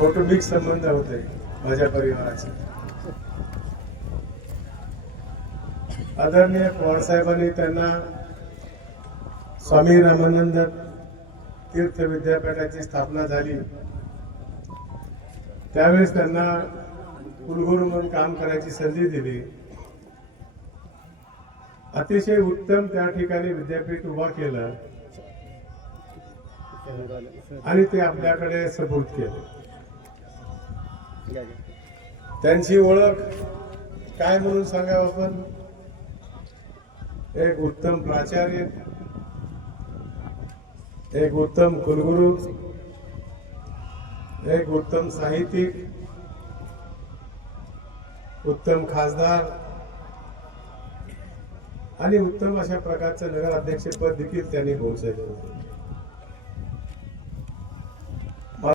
कौटुंबिक संबंध होते माझ्या परिवाराचे. आदरणीय पवार साहेबांनी त्यांना स्वामी रामानंद तीर्थ विद्यापीठाची स्थापना झाली त्यावेळेस त्यांना कुलगुरू म्हणून काम करायची संधी दिली. अतिशय उत्तम त्या ठिकाणी विद्यापीठ उभा केलं आणि ते आपल्याकडे सपोर्ट केले. त्यांची ओळख काय म्हणून सांगावं आपण? एक उत्तम प्राचार्य, एक उत्तम कुलगुरू, एक उत्तम साहित्यिक, उत्तम खासदार आणि उत्तम अशा प्रकारचं नगराध्यक्षपद देखील त्यांनी भूषवलं.